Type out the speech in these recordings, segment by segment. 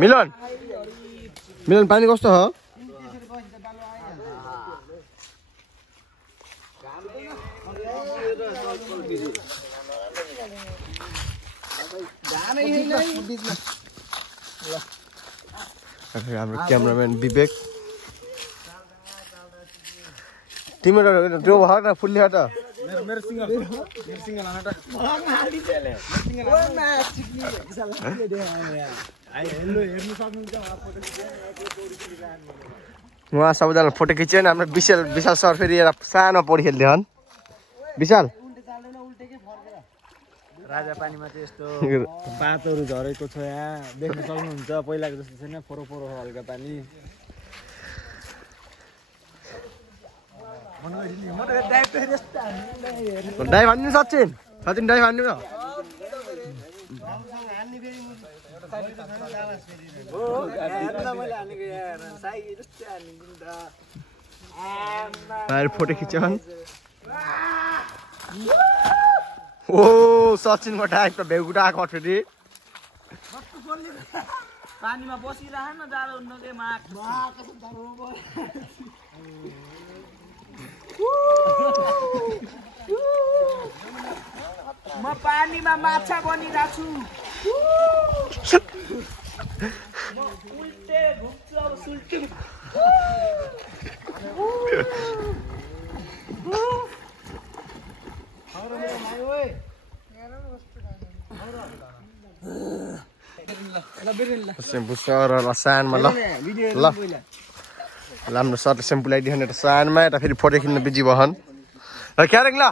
मिलन मिलन पानी कस्तो हो हाम्रो क्यामेराम्यान विवेक तिम्रो त्यो हट न फुल्ली हट मेरो सिंगल हट उहाँ सबैजना फोटो खिच्यो नि हाम्रो विशाल सर फेरि एउटा सानो पौडी खेल्दै हन् विशाल राजा पानीमा चाहिँ यस्तो पातहरू झरेको छ यहाँ देख्न सक्नुहुन्छ पहिलाको जस्तो छैन फोरो हल्का पानी डाइभ हान्नु सचिन डाइभ हान्नु न फोटो खिच्छन् ओ सचिनको डाइभ त भेगुटा आएको फेरि पानीमा बसिरहन न जाडो हुनुले म पानीमा माछा बनिरहेछु उल्टे घुम्छु अब सुल्टे सेम्पू सर सानमा ल राम्रो सर सेम्पू लगाइदियो भने सानमा यता फेरि फोटो खिच्न बिजी भहन् र क्यारेङ ल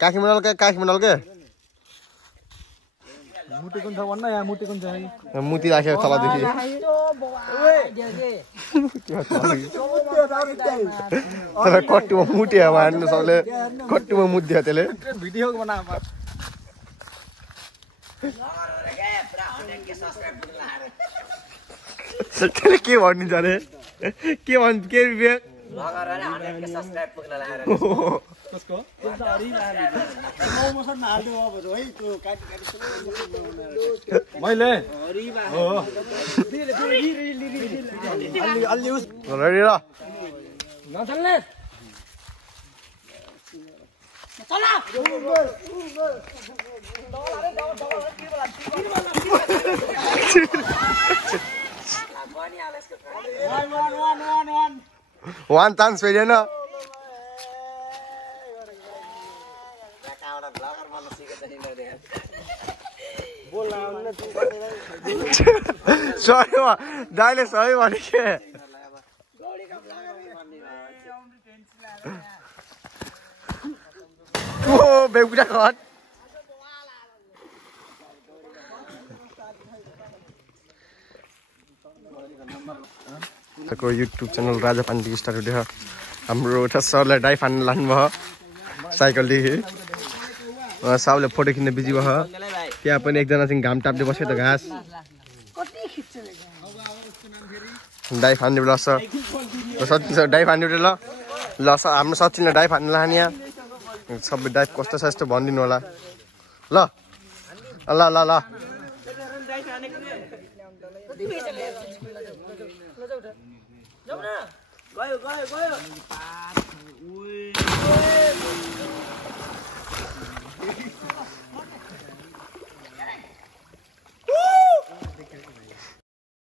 काखी मण्डल के मुटी कुन छ भन्न यहाँ मुटी कुन छ मुती राखेको तलदेखि कट्टुमा मुट्यो अब हान्नु सबले कट्टुमा मुद्दियो त्यसले भिडियो बना के भनिन्छ अरे के भन्छ के विवेक मैले रेडी ल नचल्ने वान चान्स फेरि सरी दाइले सही भने के ओ बेगुटा खट युट्युब च्यानल राजा पाण्डेकी स्टार हुँदै हाम्रो एउटा सरलाई डाइभ हान्न लानुभयो साइकलदेखि साउले फोटो खिच्न बिजी भयो त्यहाँ पनि एकजना चाहिँ घाम टाप्दै बस्यो त घाँस डाइभ हान्ने बेला सर सचिन सर डाइभ हान्ने बेला ल सर हाम्रो सचिनलाई डाइभ हान्नु लाने यहाँ सबै डाइभ कस्तो छ यस्तो भनिदिनु होला ल ल ल ल